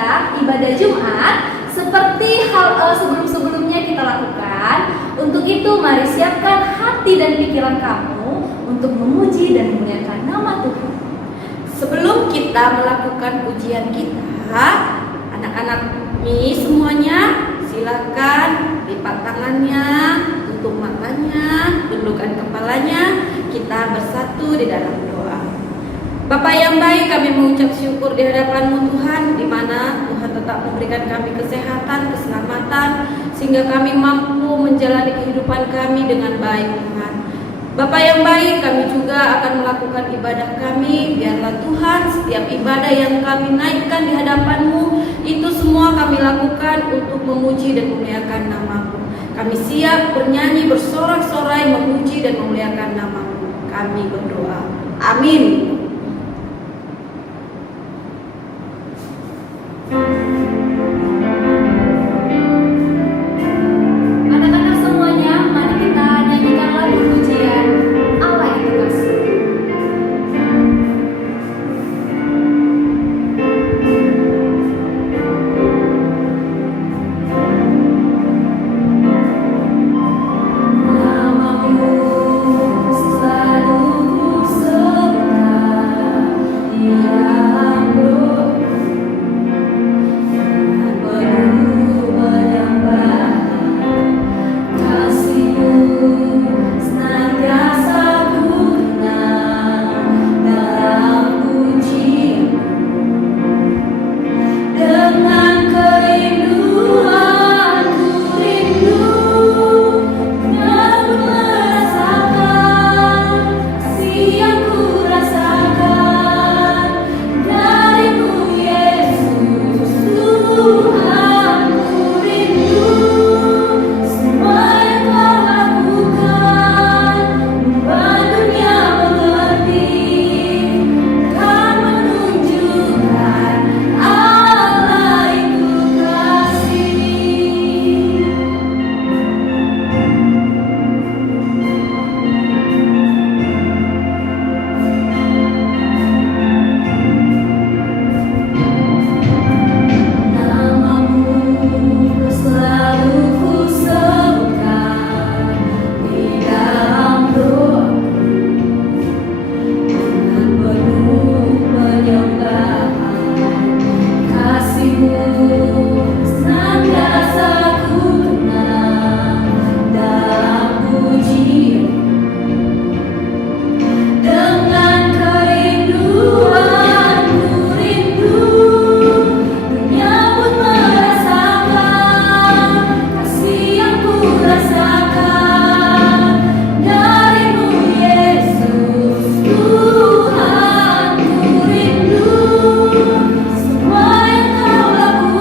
kita ibadah Jumat seperti hal sebelum-sebelumnya kita lakukan. Untuk itu mari siapkan hati dan pikiran kamu untuk memuji dan memuliakan nama Tuhan. Sebelum kita melakukan pujian kita, anak-anak Mi semuanya silakan lipat tangannya, tutup matanya, tundukkan kepalanya, kita bersatu di dalam doa. Bapa yang baik, kami mengucap syukur di hadapan-Mu Tuhan, di mana Tuhan tetap memberikan kami kesehatan, keselamatan, sehingga kami mampu menjalani kehidupan kami dengan baik Tuhan. Bapa yang baik, kami juga akan melakukan ibadah kami. Biarlah Tuhan setiap ibadah yang kami naikkan di hadapan-Mu, itu semua kami lakukan untuk memuji dan memuliakan nama-Mu. Kami siap bernyanyi, bersorak-sorai, memuji dan memuliakan nama-Mu. Kami berdoa. Amin. Anak-anak semuanya, mari kita nyanyikan lagu pujian Allah itu kasih. Namamu selalu ku sebutkan di dalam doa, dengan penuh penyembahan. Kasih-Mu senantiasa ku kenang dalam pujian. Dengan kerinduan ku rindu, dengan merasakan kasih yang ku rasakan dari-Mu Yesus. Tuhan, ku rindu semua yang Kau lakukan, membuat dunia mengerti, kan menunjukkan Allah itu kasih. Namamu selalu ku sebutkan di dalam doa, dengan penuh penyembahan. Kasih-Mu senantiasa ku kenang dalam pujian. Dengan kerinduan ku rindu, menyambut merasakan kasih yang ku rasakan dari-Mu Yesus. Tuhan, ku rindu semua yang Kau lakukan,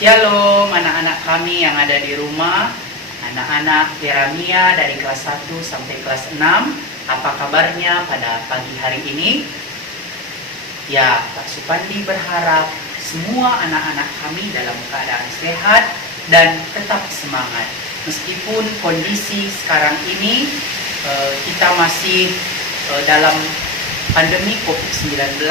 Shalom anak-anak kami yang ada di rumah, anak-anak Teramia dari kelas 1 sampai kelas 6. Apa kabarnya pada pagi hari ini? Ya, Pak Supandi berharap semua anak-anak kami dalam keadaan sehat dan tetap semangat. Meskipun kondisi sekarang ini kita masih dalam pandemi COVID-19,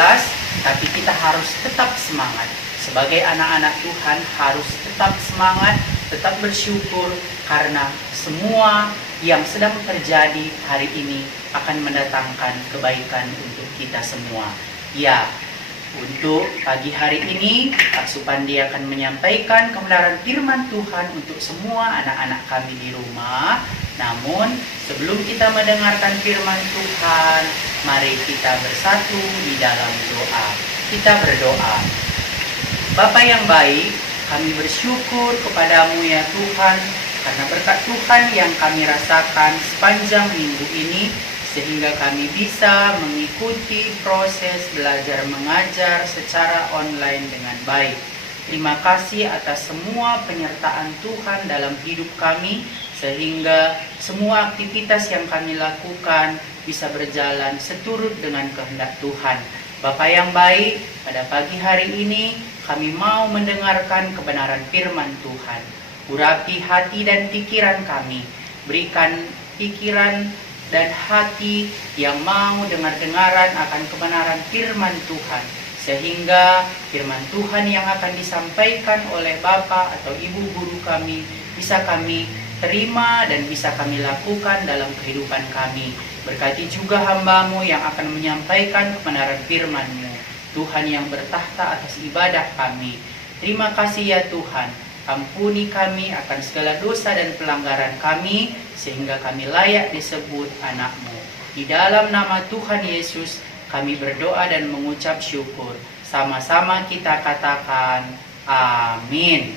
tapi kita harus tetap semangat. Sebagai anak-anak Tuhan harus tetap semangat, tetap bersyukur karena semua yang sedang terjadi hari ini akan mendatangkan kebaikan untuk kita semua. Ya, untuk pagi hari ini Pak Supandi akan menyampaikan kebenaran firman Tuhan untuk semua anak-anak kami di rumah. Namun sebelum kita mendengarkan firman Tuhan, mari kita bersatu di dalam doa. Kita berdoa. Bapa yang baik, kami bersyukur kepadamu ya Tuhan, karena berkat Tuhan yang kami rasakan sepanjang minggu ini, sehingga kami bisa mengikuti proses belajar mengajar secara online dengan baik. Terima kasih atas semua penyertaan Tuhan dalam hidup kami, sehingga semua aktivitas yang kami lakukan bisa berjalan seturut dengan kehendak Tuhan. Bapa yang baik, pada pagi hari ini kami mau mendengarkan kebenaran firman Tuhan. Urapi hati dan pikiran kami. Berikan pikiran dan hati yang mau dengar-dengaran akan kebenaran firman Tuhan. Sehingga firman Tuhan yang akan disampaikan oleh Bapak atau Ibu guru kami bisa kami terima dan bisa kami lakukan dalam kehidupan kami. Berkati juga hamba-Mu yang akan menyampaikan kebenaran firman-Mu. Tuhan yang bertahta atas ibadah kami. Terima kasih ya Tuhan. Ampuni kami akan segala dosa dan pelanggaran kami, sehingga kami layak disebut anak-Mu. Di dalam nama Tuhan Yesus, kami berdoa dan mengucap syukur. Sama-sama kita katakan, amin.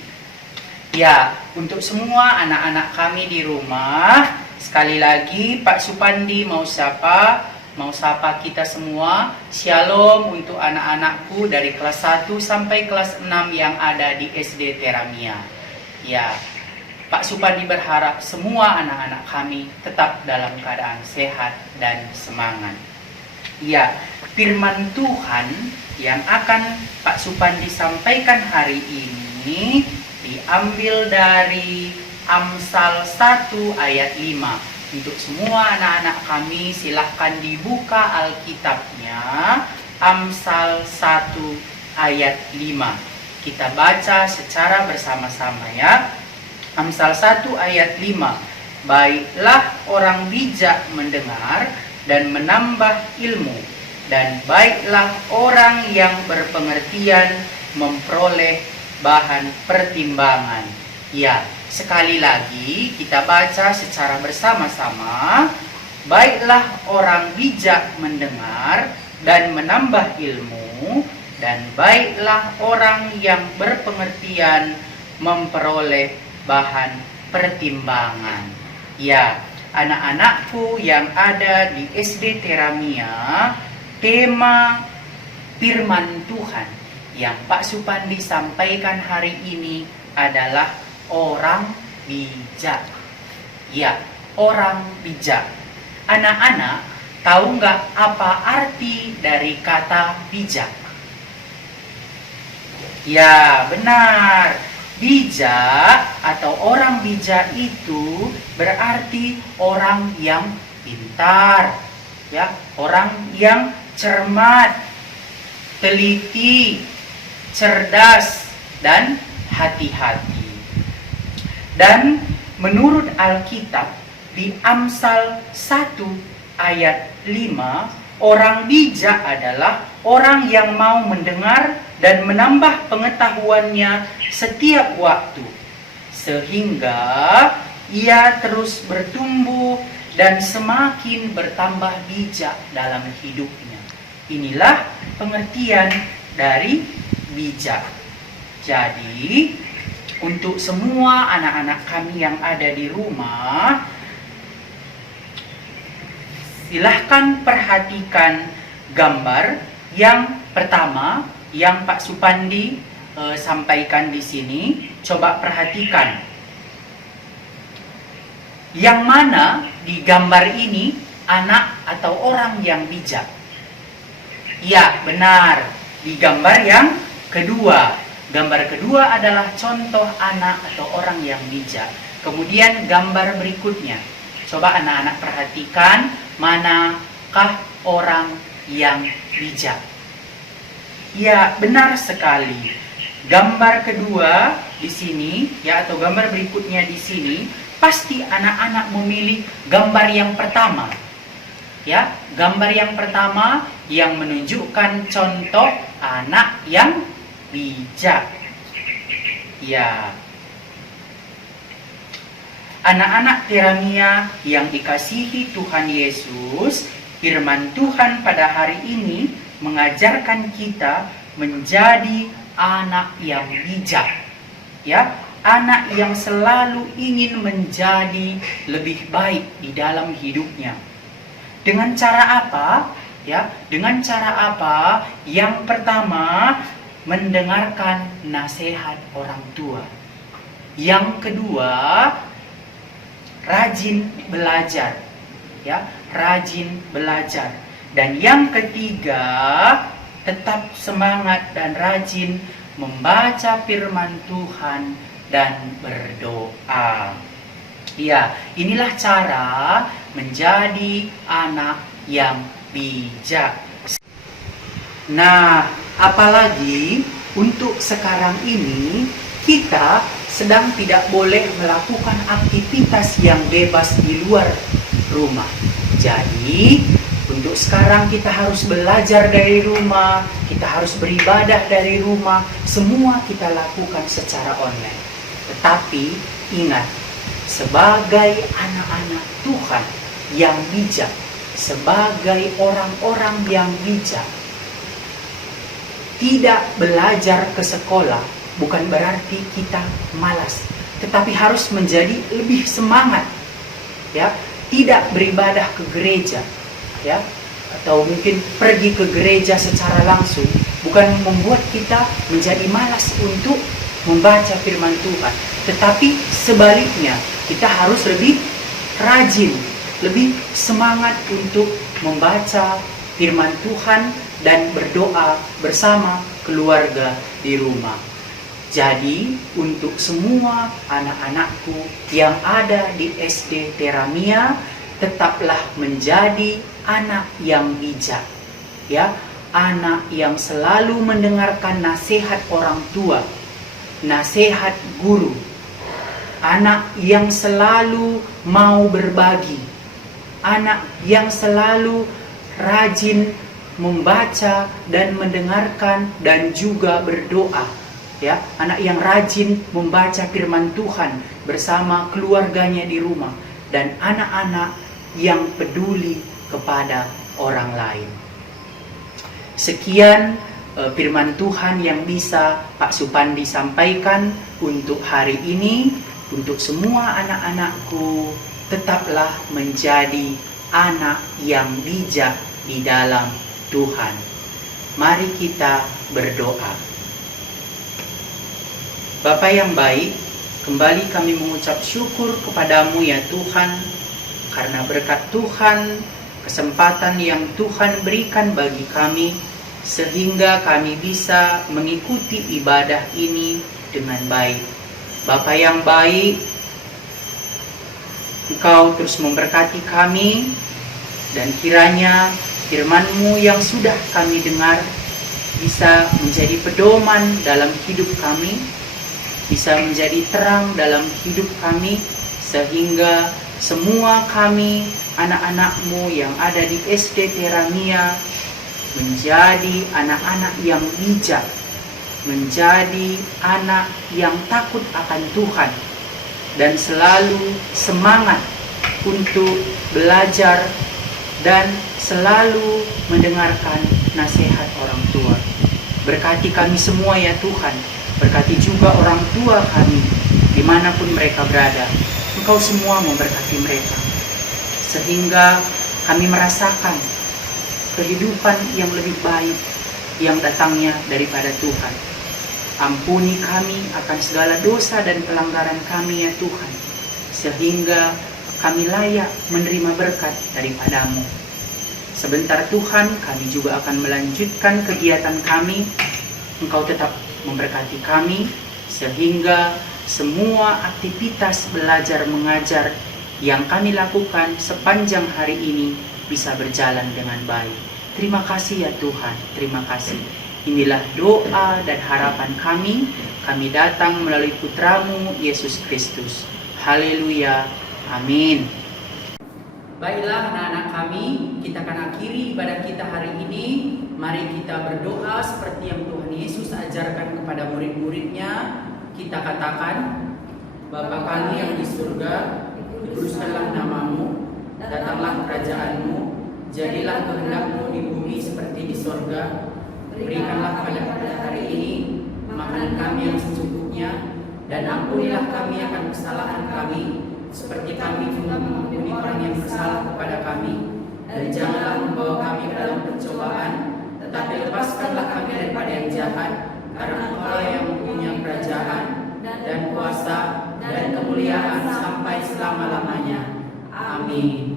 Ya, untuk semua anak-anak kami di rumah, sekali lagi Pak Supandi mau sapa kita semua. Shalom untuk anak-anakku dari kelas 1 sampai kelas 6 yang ada di SD Teramia. Ya, Pak Supandi berharap semua anak-anak kami tetap dalam keadaan sehat dan semangat. Ya, firman Tuhan yang akan Pak Supandi sampaikan hari ini diambil dari Amsal 1 ayat 5. Untuk semua anak-anak kami silahkan dibuka Alkitabnya, Amsal 1 ayat 5. Kita baca secara bersama-sama ya. Amsal 1 ayat 5. Baiklah orang bijak mendengar dan menambah ilmu, dan baiklah orang yang berpengertian memperoleh bahan pertimbangan. Ya, sekali lagi kita baca secara bersama-sama. Baiklah orang bijak mendengar dan menambah ilmu, dan baiklah orang yang berpengertian memperoleh bahan pertimbangan. Ya, anak-anakku yang ada di SD Teramia, tema firman Tuhan yang Pak Supandi sampaikan hari ini adalah orang bijak. Ya, orang bijak. Anak-anak, tahu nggak apa arti dari kata bijak? Ya, benar. Bijak atau orang bijak itu berarti orang yang pintar, ya, orang yang cermat, teliti, cerdas, dan hati-hati. Dan menurut Alkitab di Amsal 1 ayat 5, orang bijak adalah orang yang mau mendengar dan menambah pengetahuannya setiap waktu, sehingga ia terus bertumbuh dan semakin bertambah bijak dalam hidupnya. Inilah pengertian dari bijak. Jadi, untuk semua anak-anak kami yang ada di rumah, silahkan perhatikan gambar yang pertama yang Pak Supandi sampaikan di sini, coba perhatikan. Yang mana di gambar ini anak atau orang yang bijak? Ya, benar. Di gambar yang kedua. Gambar kedua adalah contoh anak atau orang yang bijak. Kemudian gambar berikutnya. Coba anak-anak perhatikan, manakah orang yang bijak? Ya, benar sekali. Gambar kedua di sini, ya, atau gambar berikutnya di sini, pasti anak-anak memilih gambar yang pertama. Ya, gambar yang pertama yang menunjukkan contoh anak yang bijak. Ya. Anak-anak Teramia yang dikasihi Tuhan Yesus, firman Tuhan pada hari ini mengajarkan kita menjadi anak yang bijak. Ya, anak yang selalu ingin menjadi lebih baik di dalam hidupnya. Dengan cara apa? Ya, dengan cara apa? Yang pertama, mendengarkan nasihat orang tua. Yang kedua, rajin belajar. Ya, rajin belajar. Dan yang ketiga, tetap semangat dan rajin membaca firman Tuhan dan berdoa. Ya, inilah cara menjadi anak yang bijak. Nah, apalagi untuk sekarang ini kita sedang tidak boleh melakukan aktivitas yang bebas di luar rumah. Jadi, untuk sekarang kita harus belajar dari rumah, kita harus beribadah dari rumah, semua kita lakukan secara online. Tetapi ingat, sebagai anak-anak Tuhan yang bijak, sebagai orang-orang yang bijak, tidak belajar ke sekolah bukan berarti kita malas, tetapi harus menjadi lebih semangat. Ya, tidak beribadah ke gereja, ya, atau mungkin pergi ke gereja secara langsung bukan membuat kita menjadi malas untuk membaca firman Tuhan, tetapi sebaliknya kita harus lebih rajin, lebih semangat untuk membaca firman Tuhan dan berdoa bersama keluarga di rumah. Jadi untuk semua anak-anakku yang ada di SD Teramia, tetaplah menjadi anak yang bijak, ya, anak yang selalu mendengarkan nasihat orang tua, nasihat guru, anak yang selalu mau berbagi, anak yang selalu rajin membaca dan mendengarkan dan juga berdoa, ya, anak yang rajin membaca firman Tuhan bersama keluarganya di rumah, dan anak-anak yang peduli kepada orang lain. Sekian firman Tuhan yang bisa Pak Supandi sampaikan untuk hari ini. Untuk semua anak-anakku, tetaplah menjadi anak yang bijak di dalam Tuhan. Mari kita berdoa. Bapa yang baik, kembali kami mengucap syukur kepadamu ya Tuhan, karena berkat Tuhan, kesempatan yang Tuhan berikan bagi kami, sehingga kami bisa mengikuti ibadah ini dengan baik. Bapa yang baik, Engkau terus memberkati kami, dan kiranya firman-Mu yang sudah kami dengar bisa menjadi pedoman dalam hidup kami, bisa menjadi terang dalam hidup kami, sehingga semua kami, anak-anak-Mu yang ada di SD Teramia, menjadi anak-anak yang bijak, menjadi anak yang takut akan Tuhan, dan selalu semangat untuk belajar dan selalu mendengarkan nasihat orang tua. Berkati kami semua ya Tuhan, berkati juga orang tua kami dimanapun mereka berada. Engkau semua memberkati mereka, sehingga kami merasakan kehidupan yang lebih baik yang datangnya daripada Tuhan. Ampuni kami akan segala dosa dan pelanggaran kami ya Tuhan, sehingga kami layak menerima berkat daripada-Mu. Sebentar Tuhan, kami juga akan melanjutkan kegiatan kami. Engkau tetap memberkati kami, sehingga semua aktivitas belajar mengajar yang kami lakukan sepanjang hari ini bisa berjalan dengan baik. Terima kasih ya Tuhan, terima kasih. Inilah doa dan harapan kami. Kami datang melalui Putra-Mu, Yesus Kristus. Haleluya. Amin. Baiklah anak-anak kami, kita akan akhiri ibadah kita hari ini. Mari kita berdoa seperti yang Tuhan Yesus ajarkan kepada murid-muridnya. Kita katakan, Bapa kami yang di surga, dikuduskanlah nama-Mu, datanglah kerajaan-Mu, jadilah kehendak-Mu di bumi seperti di surga. Berikanlah pada hari ini makanan kami yang secukupnya, dan ampunilah kami akan kesalahan kami, seperti kami juga mengampuni orang yang bersalah kepada kami. Dan janganlah membawa kami ke dalam pencobaan, tetapi lepaskanlah kami daripada yang jahat, karena Engkau yang mempunyai kerajaan dan kuasa dan kemuliaan sampai selama-lamanya. Amin.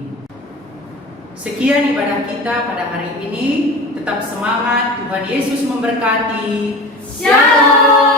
Sekian ibadah kita pada hari ini. Tetap semangat, Tuhan Yesus memberkati. Shalom.